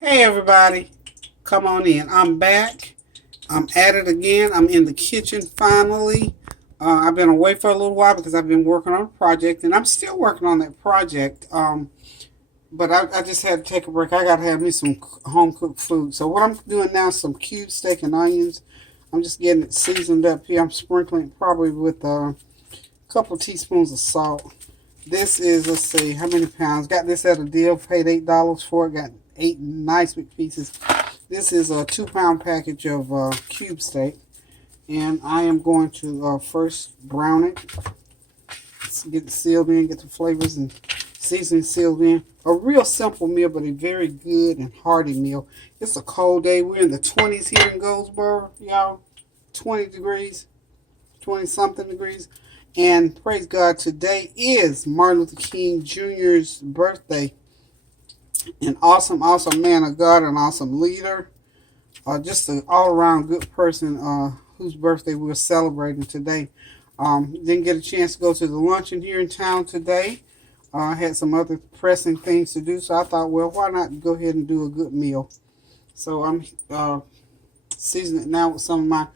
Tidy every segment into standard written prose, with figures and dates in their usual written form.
Hey everybody, come on in. I'm back. I'm at it again. I'm in the kitchen finally. I've been away for a little while because I've been working on a project, and I'm still working on that project. But I just had to take a break. I got to have me some home cooked food. So what I'm doing now is some cube steak and onions. I'm just getting it seasoned up here. I'm sprinkling it probably with a couple teaspoons of salt. This is, let's see, how many pounds? Got this at a deal, paid $8 for it. Got 8 nice big pieces. This is a 2 pound package of cube steak. And I am going to first brown it. Get it sealed in, get the flavors and seasoning sealed in. A real simple meal, but a very good and hearty meal. It's a cold day. We're in the 20s here in Goldsboro, y'all. 20 degrees, 20 something degrees. And praise God, today is Martin Luther King Jr.'s birthday. An awesome, awesome man of God, an awesome leader. Just an all-around good person whose birthday we're celebrating today. Didn't get a chance to go to the luncheon here in town today. I had some other pressing things to do, so I thought, well, why not go ahead and do a good meal? So I'm seasoning it now with some of my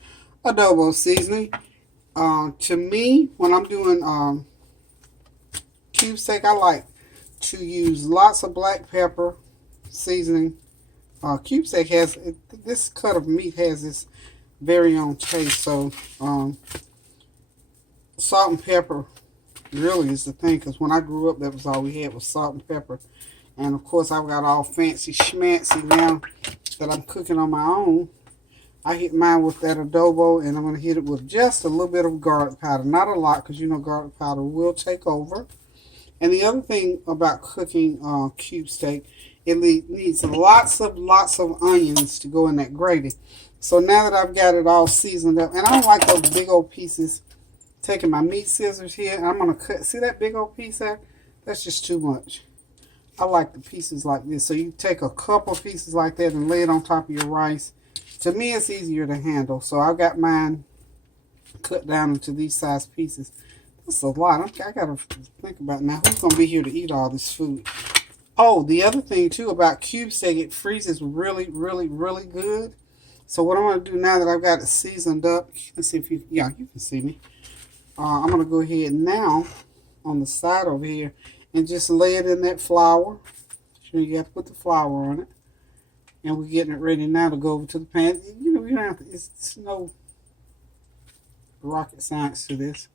adobo seasoning. To me, when I'm doing cube steak, I like to use lots of black pepper seasoning. Cube steak has, this cut of meat has this very own taste, so salt and pepper really is the thing, because when I grew up, that was all we had was salt and pepper. And of course, I've got all fancy schmancy now that I'm cooking on my own. I hit mine with that adobo, and I'm going to hit it with just a little bit of garlic powder. Not a lot, because you know garlic powder will take over. And the other thing about cooking cube steak, it needs lots of onions to go in that gravy. So now that I've got it all seasoned up, and I don't like those big old pieces, taking my meat scissors here, and I'm going to cut. See that big old piece there? That's just too much. I like the pieces like this. So you take a couple pieces like that and lay it on top of your rice. To me, it's easier to handle. So I've got mine cut down into these size pieces. That's a lot. I got to think about now who's going to be here to eat all this food. Oh, the other thing too about cube steak, it freezes really, really, really good. So what I'm going to do now that I've got it seasoned up, let's see if you, yeah, you can see me. I'm going to go ahead now on the side over here and just lay it in that flour. Sure, you have to put the flour on it. And we're getting it ready now to go over to the pan. You know, you don't have to, it's no rocket science to this.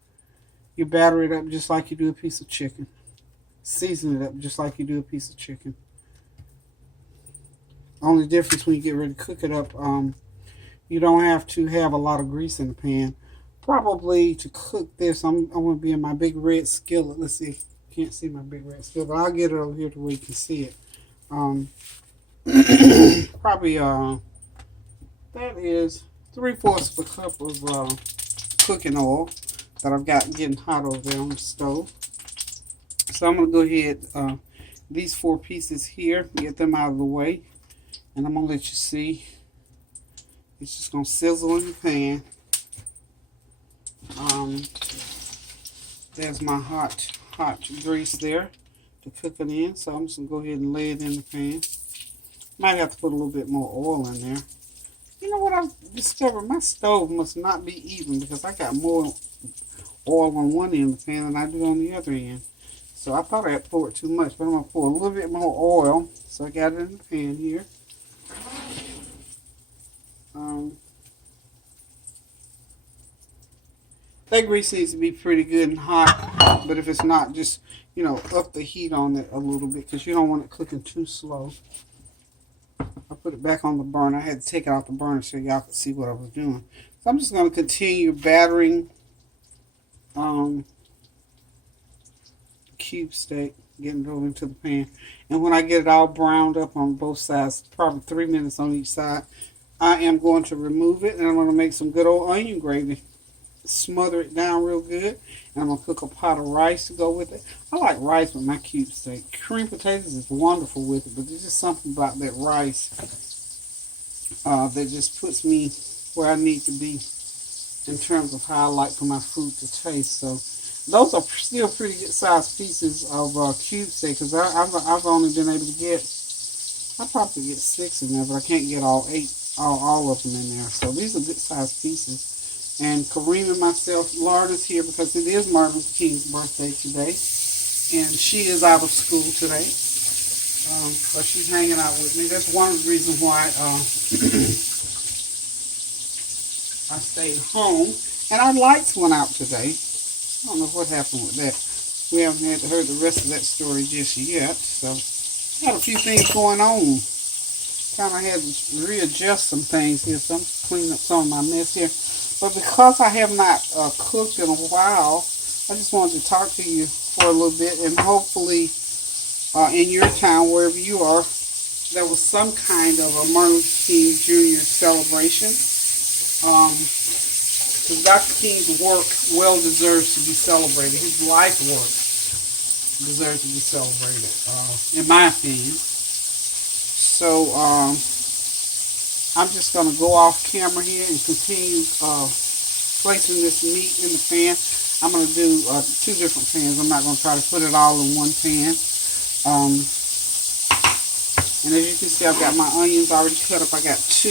You batter it up just like you do a piece of chicken. Season it up just like you do a piece of chicken. Only difference when you get ready to cook it up, you don't have to have a lot of grease in the pan. Probably to cook this, I'm going to be in my big red skillet. Let's see. Can't see my big red skillet, but I'll get it over here to where you can see it. Probably that is 3/4 of a cup of cooking oil that I've got getting hot over there on the stove. So I'm going to go ahead, these 4 pieces here, get them out of the way, and I'm going to let you see. It's just going to sizzle in the pan. There's my hot grease there to cook it in, so I'm just going to go ahead and lay it in the pan. Might have to put a little bit more oil in there. You know what I've discovered? My stove must not be even, because I got more oil on one end of the pan than I do on the other end. So I thought I had poured too much, but I'm going to pour a little bit more oil. So I got it in the pan here. That grease needs to be pretty good and hot, but if it's not, just, you know, up the heat on it a little bit, because you don't want it cooking too slow. I put it back on the burner. I had to take it off the burner so y'all could see what I was doing. So I'm just going to continue battering cube steak, getting it over into the pan. And when I get it all browned up on both sides, probably 3 minutes on each side, I am going to remove it, and I'm going to make some good old onion gravy. Smother it down real good, and I'm going to cook a pot of rice to go with it. I like rice with my cube steak. Cream potatoes is wonderful with it, but there's just something about that rice that just puts me where I need to be in terms of how I like for my food to taste. So those are still pretty good sized pieces of cube steak, because I've only been able to get I probably get 6 in there, but I can't get all 8, all of them in there. So these are good sized pieces. And Kareem and myself, Lauren is here because it is Martin Luther King's birthday today. And she is out of school today. So she's hanging out with me. That's one of the reasons why I stayed home. And our lights went out today. I don't know what happened with that. We haven't heard the rest of that story just yet. So I had a few things going on. Kind of had to readjust some things here. So I'm cleaning up some of my mess here. But because I have not cooked in a while, I just wanted to talk to you for a little bit. And hopefully in your town, wherever you are, there was some kind of a Martin Luther King Jr. celebration. Because Dr. King's work well deserves to be celebrated. His life work deserves to be celebrated, in my opinion. So I'm just going to go off camera here and continue placing this meat in the pan. I'm going to do 2 different pans. I'm not going to try to put it all in one pan. And as you can see, I've got my onions already cut up. I got 2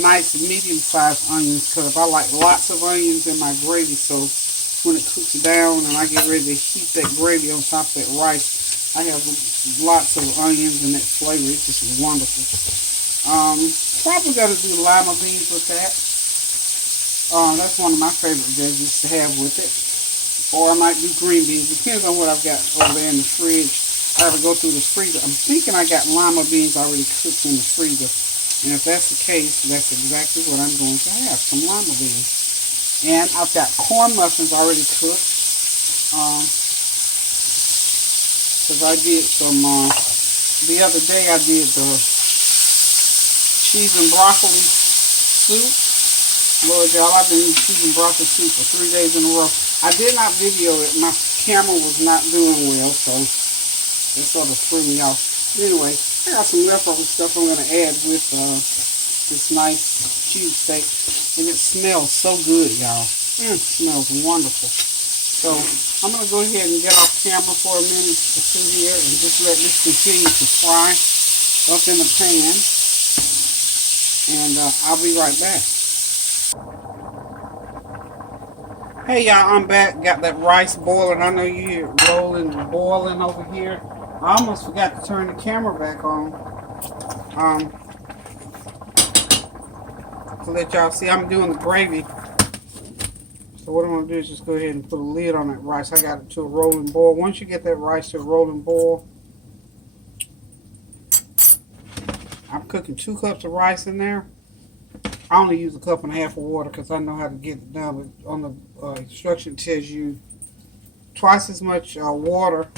nice medium-sized onions cut up. I like lots of onions in my gravy, so when it cooks down and I get ready to heat that gravy on top of that rice, I have lots of onions and that flavor. It's just wonderful. Probably going to do lima beans with that. That's one of my favorite veggies to have with it. Or I might do green beans. Depends on what I've got over there in the fridge. I have to go through the freezer. I'm thinking I got lima beans already cooked in the freezer. And if that's the case, that's exactly what I'm going to have, some lima beans. And I've got corn muffins already cooked. Because I did some, the other day I did the cheese and broccoli soup. Lord, y'all, I've been eating cheese and broccoli soup for 3 days in a row. I did not video it. My camera was not doing well, so it sort of threw me off. But anyway, I got some leftover stuff I'm going to add with this nice cube steak. And it smells so good, y'all. It smells wonderful. So I'm going to go ahead and get off camera for a minute or 2 here and just let this continue to fry up in the pan. And I'll be right back. Hey y'all, I'm back. Got that rice boiling. I know you hear it rolling and boiling over here. I almost forgot to turn the camera back on. To let y'all see, I'm doing the gravy. So what I'm going to do is just go ahead and put a lid on that rice. I got it to a rolling boil. Once you get that rice to a rolling boil, I'm cooking 2 cups of rice in there. I only use 1.5 cups of water because I know how to get it done. But on the instruction, it tells you twice as much water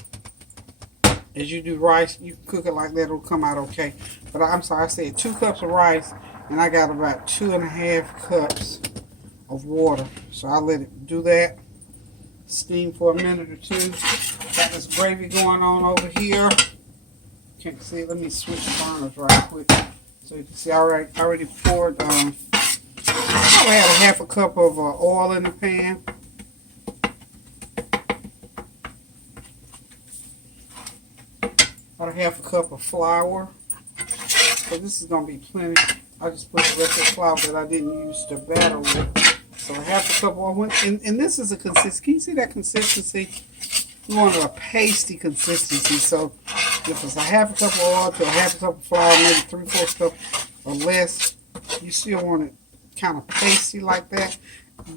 as you do rice. You can cook it like that, it'll come out okay. But I'm sorry, I said 2 cups of rice, and I got about 2.5 cups of water. So I'll let it do that. Steam for a minute or 2. Got this gravy going on over here. Can't see it. Let me switch burners right quick. So you can see I already poured, probably had 1/2 cup of oil in the pan. About 1/2 cup of flour. So this is going to be plenty. I just put the rest of the flour that I didn't use to batter with. So 1/2 cup of oil. And this is a consistency. Can you see that consistency? You want a pasty consistency. So if it's 1/2 cup of oil to 1/2 cup of flour, maybe 3/4 cup or less, you still want it kind of pasty like that.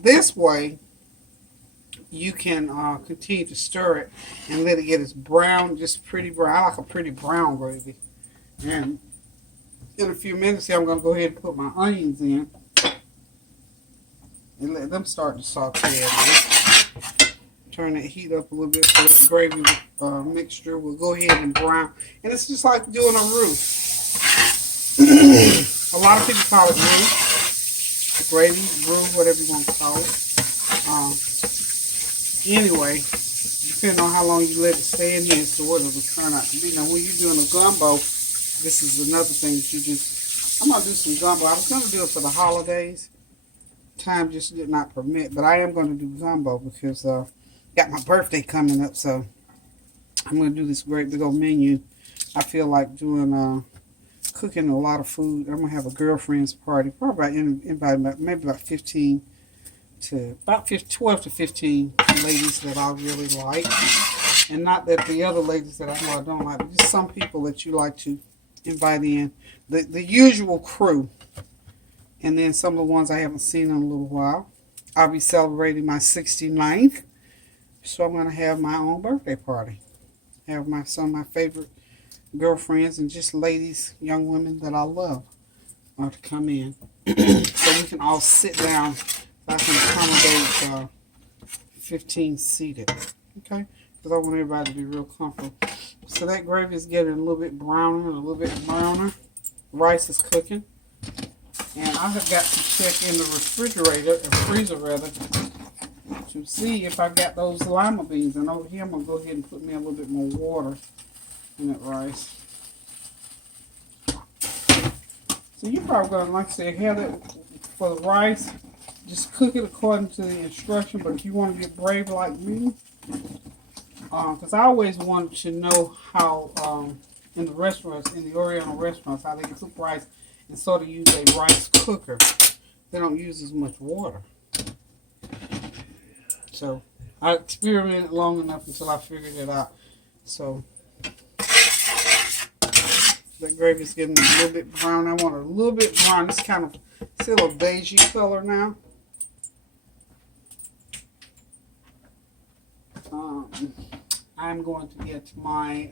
This way, you can continue to stir it and let it get its brown, just pretty brown. I like a pretty brown gravy. And in a few minutes here, I'm going to go ahead and put my onions in and let them start to saute. Turn that heat up a little bit so that gravy mixture will go ahead and brown. And it's just like doing a roux. A lot of people call it roux. Gravy, roux, whatever you want to call it. Anyway, depending on how long you let it stay in here as to what it will turn out to be. Now, when you're doing a gumbo, this is another thing that you do. I'm going to do some gumbo. I was going to do it for the holidays. Time just did not permit. But I am going to do gumbo because got my birthday coming up. So I'm going to do this great big old menu I feel like doing cooking a lot of food. I'm gonna have a girlfriend's party, probably invite about maybe about 15 to about 12 to 15 ladies that I really like, and not that the other ladies that I know I don't like, but just some people that you like to invite in, the usual crew, and then some of the ones I haven't seen in a little while. I'll be celebrating my 69th, so I'm gonna have my own birthday party. Have some of my favorite girlfriends and just ladies, young women that I love are to come in. So we can all sit down. So I can accommodate 15 seated. Okay? Because I want everybody to be real comfortable. So that gravy is getting a little bit browner and a little bit browner. Rice is cooking. And I have got to check in the refrigerator, or freezer rather, to see if I got those lima beans. And over here I'm going to go ahead and put me a little bit more water in that rice. So you're probably going to, like I said, have that for the rice. Just cook it according to the instruction. But if you want to get brave like me, because I always wanted to know how in the restaurants, in the Oriental restaurants, how they cook rice and sort of use a rice cooker. They don't use as much water. So I experimented long enough until I figured it out. So that gravy is getting a little bit brown. I want it a little bit brown. It's kind of still a beigey color now. I'm going to get my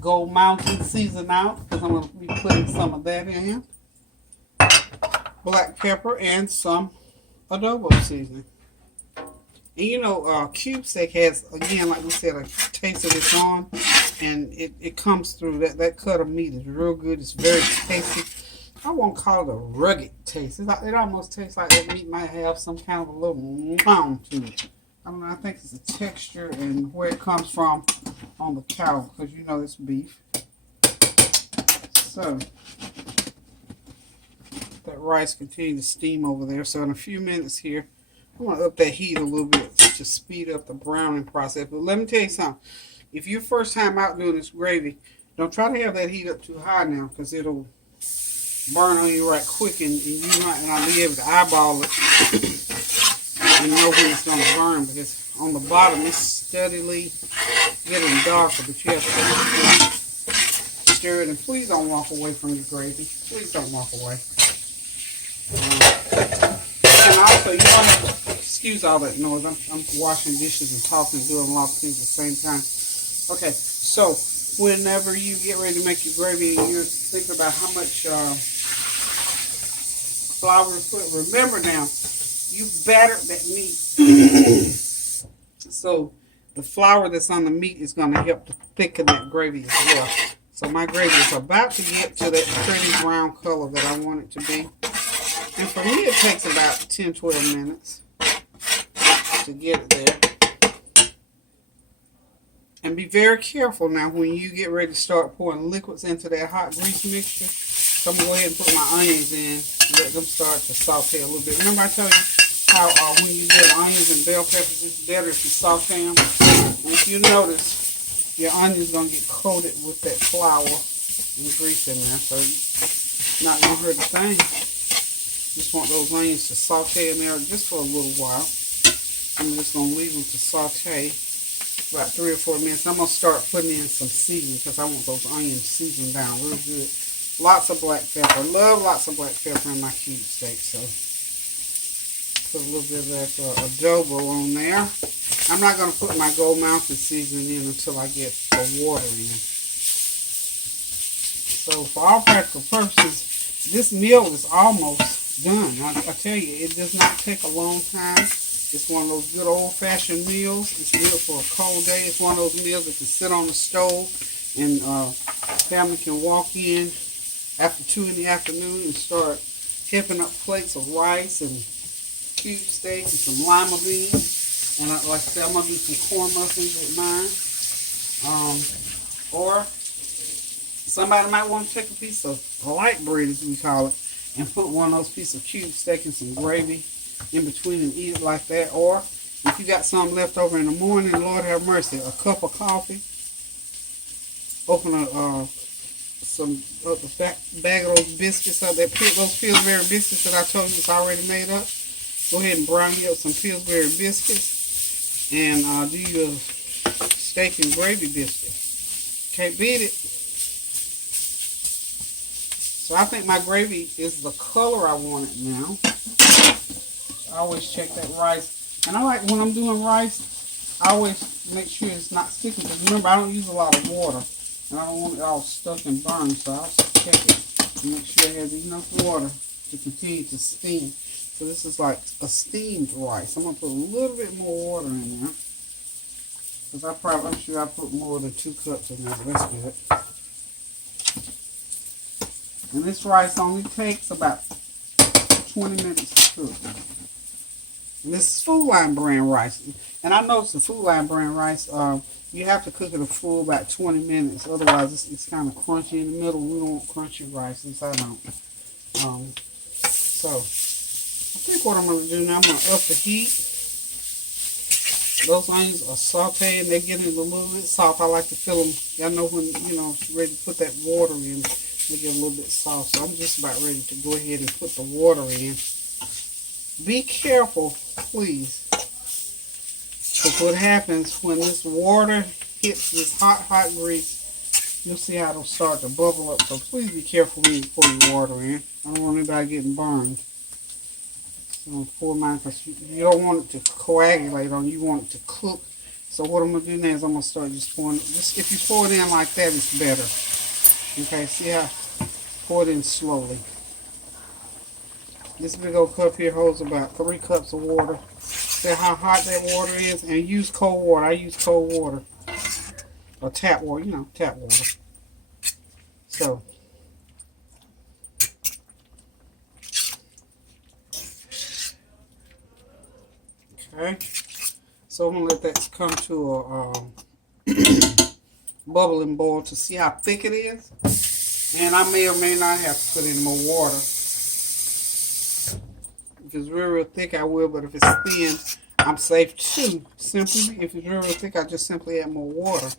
Gold Mountain season out because I'm going to be putting some of that in. Black pepper and some adobo seasoning. And you know, cube steak has, again, like we said, a taste of its own, and it comes through. That cut of meat is real good. It's very tasty. I won't call it a rugged taste. It almost tastes like that meat might have some kind of a little pound to it. I don't know, I think it's the texture and where it comes from on the cow, because you know it's beef. So that rice continues to steam over there. So in a few minutes here, I'm going to up that heat a little bit to speed up the browning process. But let me tell you something. If you're first time out doing this gravy, don't try to have that heat up too high now, because it'll burn on you right quick, and you might not be able to eyeball it and know when it's going to burn, because on the bottom it's steadily getting darker, but you have to stir it. And please don't walk away from your gravy. Please don't walk away. And also, you want to excuse all that noise. I'm washing dishes and talking and doing a lot of things at the same time. Okay, so whenever you get ready to make your gravy and you're thinking about how much flour to put, remember now, you batter that meat. So the flour that's on the meat is going to help to thicken that gravy as well. So my gravy is about to get to that pretty brown color that I want it to be. And for me, it takes about 10-12 minutes to get it there. And be very careful now when you get ready to start pouring liquids into that hot grease mixture. So I'm going to go ahead and put my onions in, let them start to saute a little bit. Remember I told you how when you do onions and bell peppers, it's better if you saute them. And if you notice, your onion's going to get coated with that flour and grease in there. So it's not going to hurt a thing. Just want those onions to saute in there just for a little while. I'm just going to leave them to saute about 3 or 4 minutes. I'm going to start putting in some seasoning because I want those onions seasoned down real good. Lots of black pepper. Love lots of black pepper in my cube steak. So put a little bit of that adobo on there. I'm not going to put my Gold Mountain seasoning in until I get the water in. So for all practical purposes, this meal is almost done. I tell you, it does not take a long time. It's one of those good old-fashioned meals. It's good for a cold day. It's one of those meals that can sit on the stove and family can walk in after 2 in the afternoon and start heaping up plates of rice and cube steak and some lima beans. And like I said, I'm going to do some corn muffins with mine. Or somebody might want to take a piece of light bread, as we call it, and put one of those pieces of cube steak and some gravy in between and eat it like that. Or if you got something left over in the morning, Lord have mercy, a cup of coffee open some of the bag of those biscuits out there. Those Pillsbury biscuits that I told you is already made up. Go ahead and brown you up some Pillsbury biscuits and do your steak and gravy biscuit. Can't beat it. So I think my gravy is the color I want it now. I always check that rice. And I like when I'm doing rice, I always make sure it's not sticking. Because remember, I don't use a lot of water. And I don't want it all stuck and burned. So I'll check it and make sure it has enough water to continue to steam. So this is like a steamed rice. I'm going to put a little bit more water in there. Because I'm sure I put more than 2 cups in there. But that's good. And this rice only takes about 20 minutes to cook. And this is Food Line brand rice. And I noticed the Food Line brand rice, you have to cook it a full about 20 minutes. Otherwise, it's kind of crunchy in the middle. We don't want crunchy rice, at least I don't. So, I think what I'm going to do now, I'm going to up the heat. Those onions are sauteing. They're getting a little bit soft. I like to feel them. Y'all know when, it's ready to put that water in. They get a little bit soft. So I'm just about ready to go ahead and put the water in. Be careful, please. Because what happens when this water hits this hot grease, you'll see how it'll start to bubble up. So please be careful when you pour your water in. I don't want anybody getting burned. So I'm going to pour mine because you don't want it to coagulate on you. You want it to cook. So what I'm going to do now is I'm going to start just pouring it. Just if you pour it in like that, it's better. Okay, see how? Pour it in slowly. This big old cup here holds about 3 cups of water. See how hot that water is? And use cold water. I use cold water. Or tap water, tap water. So. Okay. So I'm going to let that come to a bubbling boil to see how thick it is. And I may or may not have to put in more water. If it's real thick, I will. But if it's thin, I'm safe too. Simply, if it's real thick, I just simply add more water.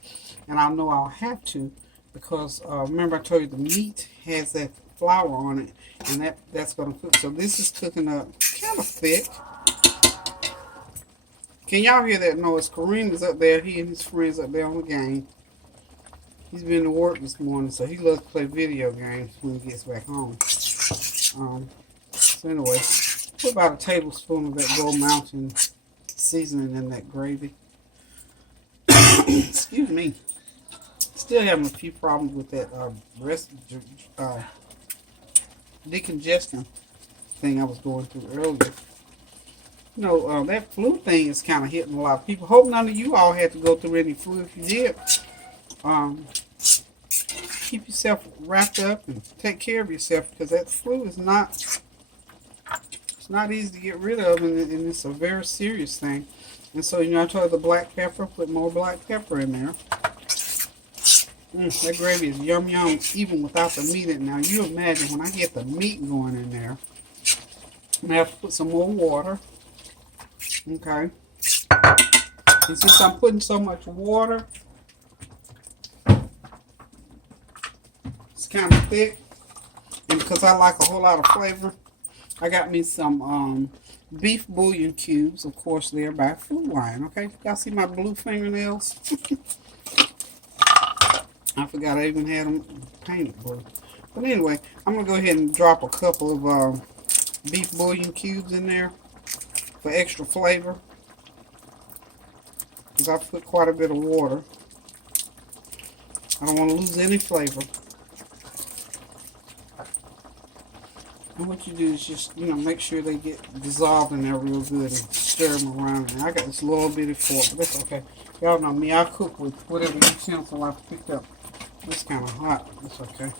And I know I'll have to because remember I told you the meat has that flour on it. And that's going to cook. So this is cooking up kind of thick. Can y'all hear that noise? Kareem is up there. He and his friends up there on the game. He's been to work this morning, so he loves to play video games when he gets back home. So anyway, put about a tablespoon of that Gold Mountain seasoning in that gravy. Excuse me. Still having a few problems with that decongestion thing I was going through earlier. That flu thing is kind of hitting a lot of people. Hope none of you all had to go through any flu. If you did, keep yourself wrapped up and take care of yourself because that flu is not easy to get rid of, and it's a very serious thing. And so, I told you the black pepper, put more black pepper in there. That gravy is yum yum even without the meat in it. Now you imagine when I get the meat going in there, I'm going to have to put some more water. Okay. And since I'm putting so much water, it's kind of thick. And because I like a whole lot of flavor, I got me some beef bouillon cubes. Of course, they're by Food Line. Okay. Y'all see my blue fingernails? I forgot I even had them painted blue. But anyway, I'm going to go ahead and drop a couple of beef bouillon cubes in there for extra flavor. Because I put quite a bit of water. I don't want to lose any flavor. And what you do is just, make sure they get dissolved in there real good and stir them around. And I got this little bitty fork, but that's okay. Y'all know me, I cook with whatever utensil I picked up. It's kind of hot. That's okay.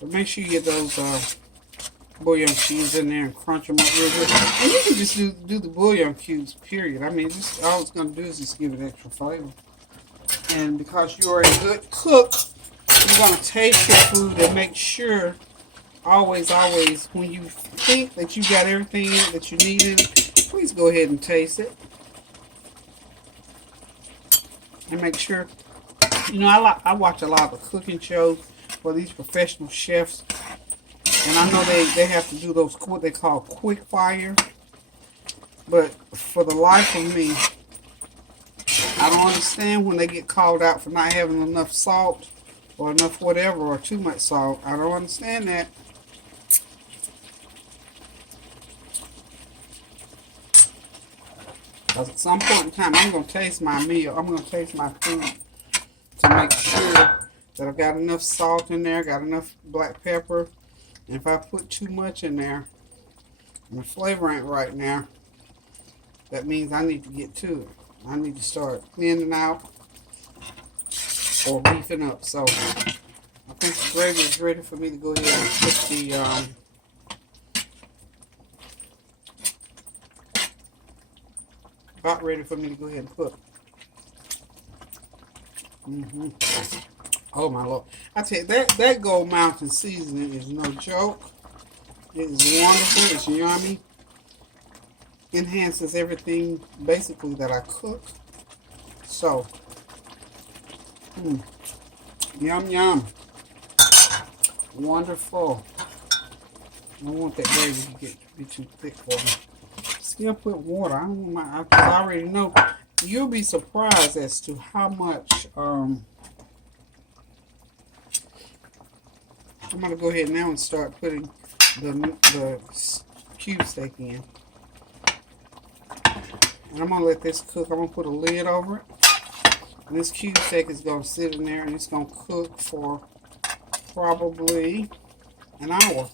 But make sure you get those bouillon cubes in there and crunch them up real good. And you can just do the bouillon cubes, period. I mean, just all it's going to do is just give it extra flavor. And because you're a good cook, you're going to taste your food and make sure, always, when you think that you got everything in it that you need in it, please go ahead and taste it. And make sure, you know, I watch a lot of cooking shows for these professional chefs. And I know they have to do those, what they call quick fire. But for the life of me, I don't understand when they get called out for not having enough salt or enough whatever or too much salt. I don't understand that. Because at some point in time, I'm going to taste my meal. I'm going to taste my food to make sure that I've got enough salt in there, got enough black pepper. And if I put too much in there, and the flavor ain't right now, that means I need to get to it. I need to start thinning out or beefing up. So I think the gravy is ready for me to go ahead and put the about ready for me to go ahead and cook. Oh my Lord. I tell you, that Gold Mountain seasoning is no joke. It is wonderful. It's yummy. Enhances everything basically that I cook. So, yum yum. Wonderful. I don't want that gravy to be too thick for me. Still put water. I don't want I already know. You'll be surprised as to how much. I'm gonna go ahead now and start putting the cube steak in. And I'm going to let this cook. I'm going to put a lid over it. And this cube steak is going to sit in there and it's going to cook for probably an hour.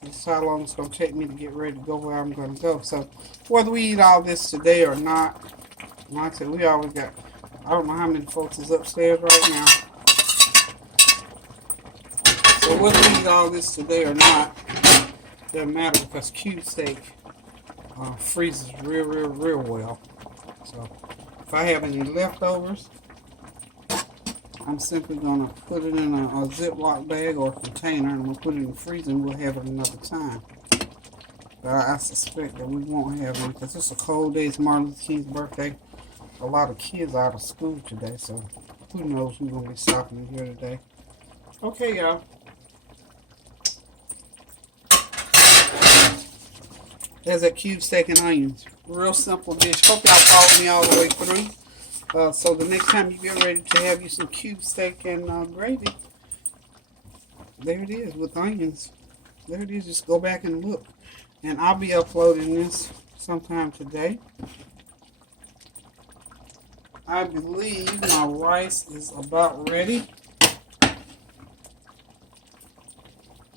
This is how long it's going to take me to get ready to go where I'm going to go. So whether we eat all this today or not, like I said, we always got, I don't know how many folks is upstairs right now. So whether we eat all this today or not, doesn't matter because cube steak freezes real well. So if I have any leftovers, I'm simply going to put it in a Ziploc bag or a container and we'll put it in the freezer and we'll have it another time. But I suspect that we won't have it because it's a cold day. It's Martin Luther King's birthday. A lot of kids are out of school today, so who knows who's going to be stopping in here today. Okay, y'all. There's that cube steak and onions. Real simple dish. Hope y'all followed me all the way through. So the next time you get ready to have you some cube steak and gravy, there it is with onions. There it is. Just go back and look. And I'll be uploading this sometime today. I believe my rice is about ready.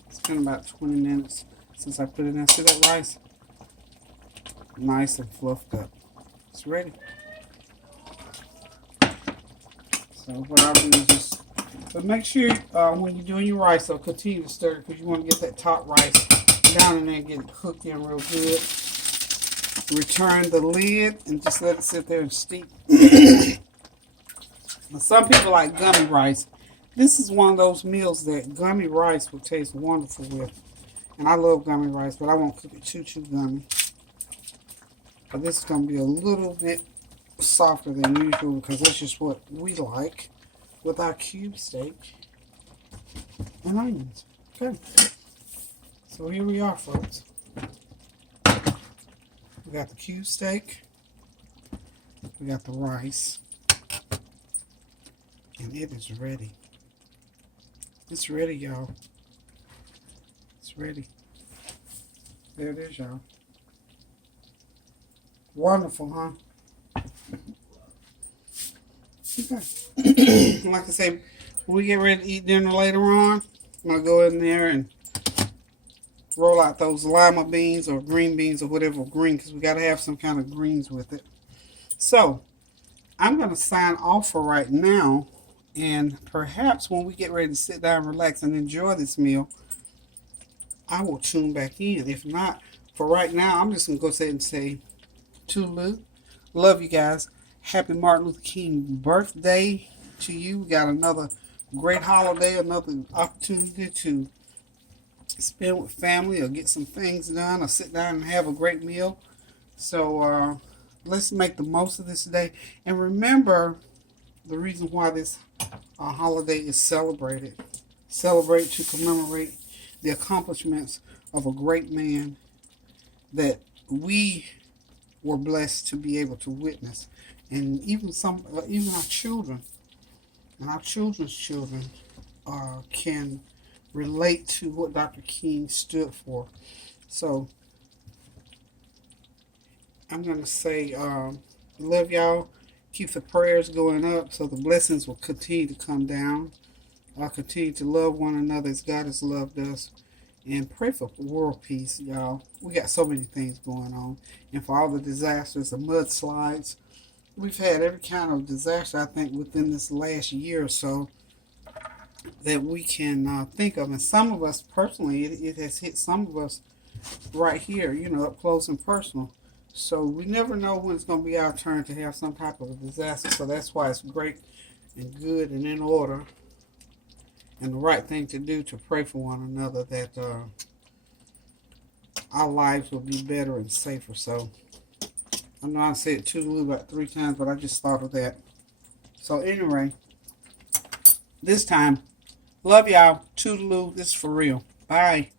It's been about 20 minutes since I put it in. See that rice? Nice and fluffed up. It's ready. So what I'll do is just, but make sure when you're doing your rice, so continue to stir it because you want to get that top rice down in there and get it cooked in real good. Return the lid and just let it sit there and steep. Some people like gummy rice. This is one of those meals that gummy rice will taste wonderful with. And I love gummy rice, but I won't cook it too gummy. But this is going to be a little bit softer than usual because that's just what we like with our cube steak and onions. Okay. So here we are, folks. We got the cube steak. We got the rice. And it is ready. It's ready, y'all. It's ready. There it is, y'all. Wonderful, huh? Okay. Like I say, when we get ready to eat dinner later on, I'm going to go in there and roll out those lima beans or green beans or whatever green, because we got to have some kind of greens with it. So, I'm going to sign off for right now, and perhaps when we get ready to sit down, relax, and enjoy this meal, I will tune back in. If not, for right now, I'm just going to go ahead and say, Toodaloo. Love you guys. Happy Martin Luther King birthday to you. We got another great holiday, another opportunity to spend with family or get some things done or sit down and have a great meal So let's make the most of this day. And remember the reason why this holiday is celebrated. Celebrate to commemorate the accomplishments of a great man that we were blessed to be able to witness. And even our children and our children's children can relate to what Dr. King stood for. So I'm going to say, love y'all. Keep the prayers going up so the blessings will continue to come down. Continue to love one another as God has loved us. And pray for world peace, y'all. We got so many things going on. And for all the disasters, the mudslides. We've had every kind of disaster, I think, within this last year or so that we can think of. And some of us, personally, it has hit some of us right here, up close and personal. So we never know when it's going to be our turn to have some type of a disaster. So that's why it's great and good and in order and the right thing to do to pray for one another that our lives will be better and safer. So I know I said toodaloo about 3 times, but I just thought of that. So anyway, this time, love y'all. Toodaloo. This is for real. Bye.